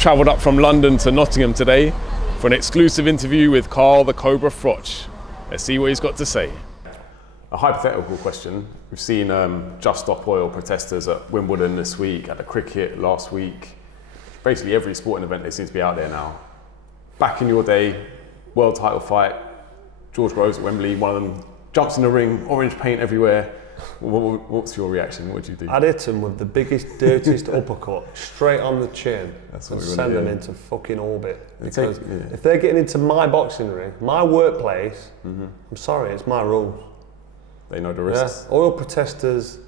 travelled up from London to Nottingham today for an exclusive interview with Carl the Cobra Froch. Let's see what he's got to say. A hypothetical question. We've seen Just Stop Oil protesters at Wimbledon this week, at the cricket last week. Basically every sporting event, they seem to be out there now. Back in your day, world title fight, George Groves at Wembley, one of them jumps in the ring, orange paint everywhere. What's your reaction? What do you do? I'd hit him with the biggest, dirtiest uppercut straight on the chin and send them into fucking orbit. Because if they're getting into my boxing ring, my workplace, I'm sorry, it's my rules. They know the risks. Yeah. Oil protesters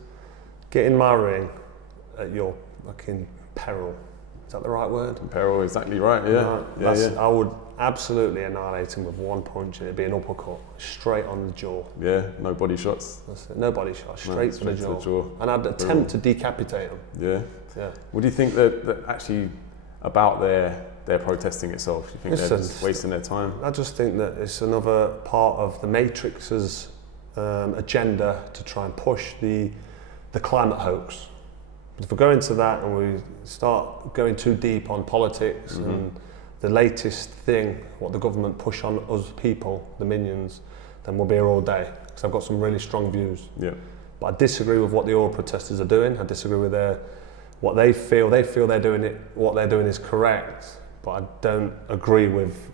get in my ring at your fucking peril. Is that the right word? Peril, exactly right, yeah. I would absolutely annihilate him with one punch and it'd be an uppercut, straight on the jaw. Yeah, no body shots? That's it, no body shots, straight to the jaw. And I'd attempt to decapitate him. Yeah. What do you think that actually about their protesting itself? Do you think they're just wasting their time? I just think that it's another part of the Matrix's agenda to try and push the climate hoax. But if we go into that and we start going too deep on politics and the latest thing, what the government push on us people, the minions, then we'll be here all day. Because I've got some really strong views. Yeah. But I disagree with what the oil protesters are doing. I disagree with what they feel. They feel they're doing it. What they're doing is correct. But I don't agree with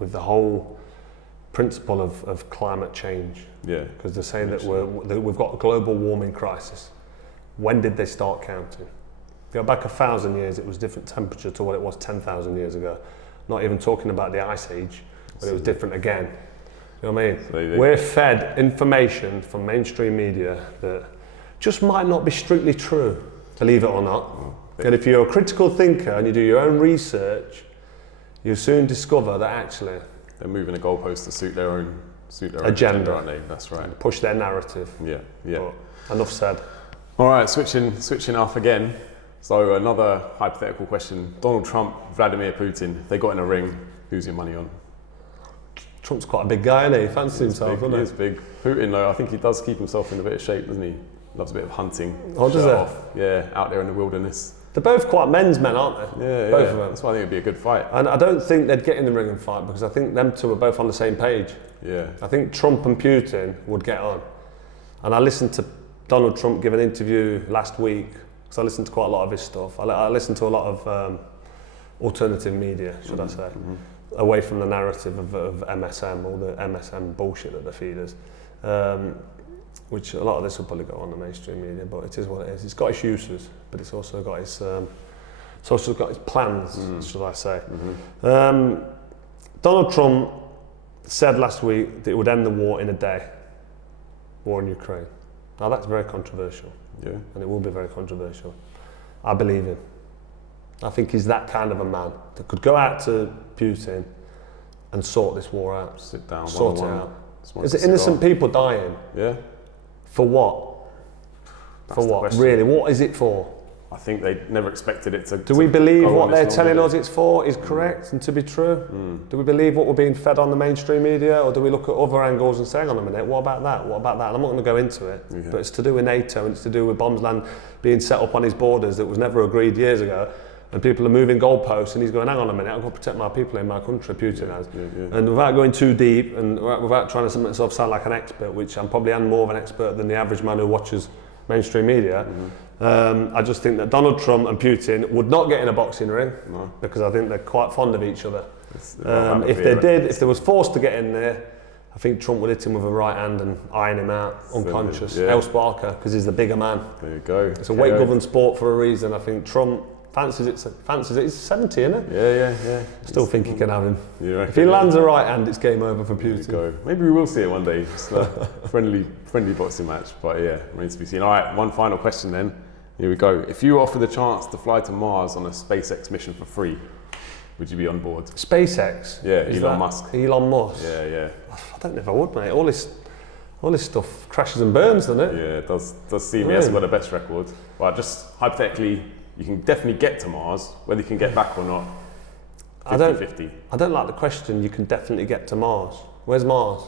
the whole principle of climate change. Yeah. Because they're saying that we've got a global warming crisis. When did they start counting? If you go back 1,000 years, it was different temperature to what it was 10,000 years ago. Not even talking about the Ice Age, but it was different again. You know what I mean? We're fed information from mainstream media that just might not be strictly true, believe it or not. And if you're a critical thinker and you do your own research, you'll soon discover that actually they're moving the goalposts to suit their own agenda, aren't they? That's right. Push their narrative. Yeah. But enough said. All right, switching off again. So another hypothetical question. Donald Trump, Vladimir Putin, if they got in a ring, who's your money on? Trump's quite a big guy, isn't he? He fancies himself, doesn't he? He is big. Putin, though, I think he does keep himself in a bit of shape, doesn't he? Loves a bit of hunting. Oh, does he? Yeah, out there in the wilderness. They're both quite men's men, aren't they? Yeah, both of them. That's why I think it'd be a good fight. And I don't think they'd get in the ring and fight because I think them two are both on the same page. Yeah. I think Trump and Putin would get on. And I listened to Donald Trump give an interview last week, because I listened to quite a lot of his stuff. I listened to a lot of alternative media, should I say, away from the narrative of MSM, all the MSM bullshit that they feed us, which a lot of this will probably go on the mainstream media, but it is what it is. It's got its uses, but it's also got its plans, should I say. Donald Trump said last week that it would end the war in a day, war in Ukraine. Now that's very controversial, and it will be very controversial. I believe him. I think he's that kind of a man that could go out to Putin and sort this war out. Sit down, sort it out. Is it innocent people dying? Yeah. For what? That's for what? Really? What is it for? I think they never expected it to. Do we believe what they're telling us it's for is correct and to be true? Do we believe what we're being fed on the mainstream media, or do we look at other angles and say, hang on a minute, what about that? What about that? And I'm not going to go into it, but it's to do with NATO and it's to do with bombs being set up on his borders that was never agreed years ago. And people are moving goalposts, and he's going, hang on a minute, I've got to protect my people in my country, Putin has. And without going too deep and without trying to make myself sound like an expert, which I'm probably more of an expert than the average man who watches mainstream media, I just think that Donald Trump and Putin would not get in a boxing ring because I think they're quite fond of each other. If they was forced to get in there, I think Trump would hit him with a right hand and iron him out unconscious. El Sparker, because he's the bigger man. There you go. It's a weight-governed sport for a reason. I think Trump fancies it. He's 70, isn't it? Yeah. Still think he can have him. If he lands a right hand, it's game over for Putin. Go. Maybe we will see it one day. Just a friendly boxing match. But yeah, remains to be seen. All right, one final question then. Here we go. If you were offered the chance to fly to Mars on a SpaceX mission for free, would you be on board? SpaceX? Yeah, Elon Musk. Elon Musk? Yeah. I don't know if I would, mate. All this stuff crashes and burns, doesn't it? Yeah, it does seem he hasn't got the best record. But just hypothetically, you can definitely get to Mars. Whether you can get back or not, 50-50. I don't like the question, you can definitely get to Mars. Where's Mars?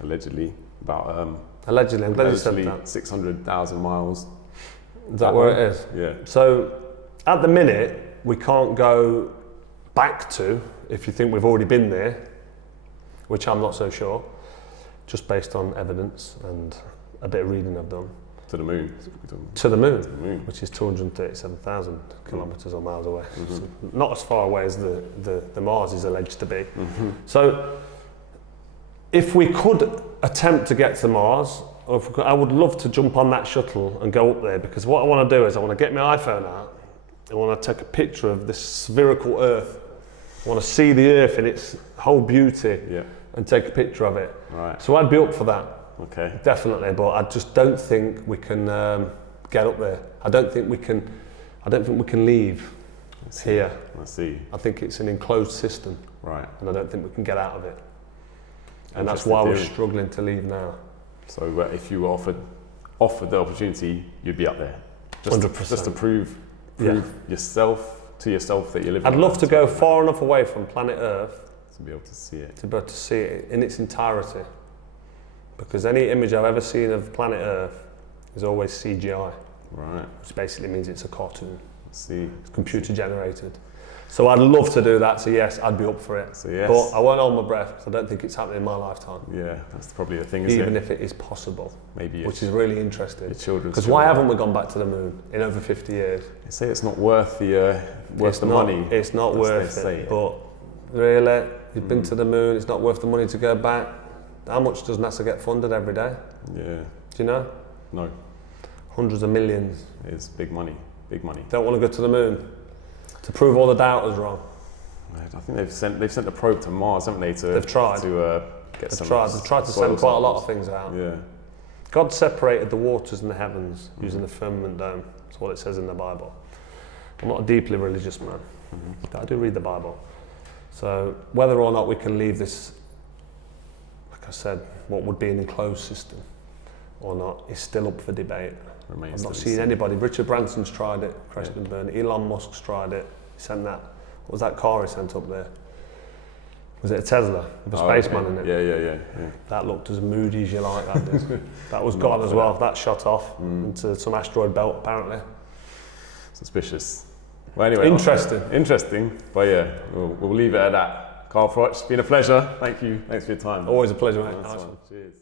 Allegedly. About... Allegedly, I'm glad you said that. 600,000 miles. Is that where it is? Yeah. So, at the minute, we can't go back to if you think we've already been there, which I'm not so sure, just based on evidence and a bit of reading I've done. To the moon. To the moon, which is 237,000 kilometres or miles away. So not as far away as the Mars is alleged to be. So if we could attempt to get to Mars, I would love to jump on that shuttle and go up there, because what I want to do is I want to get my iPhone out, I want to take a picture of this spherical Earth. I want to see the Earth in its whole beauty and take a picture of it. Right. So I'd be up for that. Okay. Definitely, but I just don't think we can get up there. I don't think we can leave here. I see. I think it's an enclosed system. Right. And I don't think we can get out of it. And that's why we're struggling to leave now. So if you were offered the opportunity, you'd be up there. 100%. Just to prove yourself that you're living. I'd love to go far enough away from planet Earth to be able to see it. To be able to see it in its entirety. Because any image I've ever seen of planet Earth is always CGI. Right. Which basically means it's a cartoon. See. It's computer generated. So I'd love to do that, so yes, I'd be up for it. So yes. But I won't hold my breath, because I don't think it's happening in my lifetime. Yeah, that's probably the thing, isn't Even it? if it is possible. Maybe. Which is really interesting. Because why haven't we gone back to the moon in over 50 years? They say it's not worth the money. It's not worth it, but really, you've been to the moon, it's not worth the money to go back. How much does NASA get funded every day? Yeah. Do you know? No. Hundreds of millions. It's big money, big money. Don't want to go to the moon to prove all the doubters wrong. I think they've sent a probe to Mars, haven't they? They've tried. To get They've tried to send quite a lot of things out. Yeah. God separated the waters and the heavens using the firmament dome. That's what it says in the Bible. I'm not a deeply religious man. But I do read the Bible. So whether or not we can leave this, like I said, what would be an enclosed system or not, is still up for debate. I've not seen anybody. Richard Branson's tried it, crashed and burned. Elon Musk's tried it. He sent that. What was that car he sent up there? Was it a Tesla? With a spaceman in it? Yeah. That looked as moody as you like, that did. That was gone as well. That shot off into some asteroid belt, apparently. Suspicious. Well, anyway. Interesting. But yeah, we'll leave it at that. Carl Froch, it's been a pleasure. Thank you. Thanks for your time. Always a pleasure, mate. Nice one. Cheers.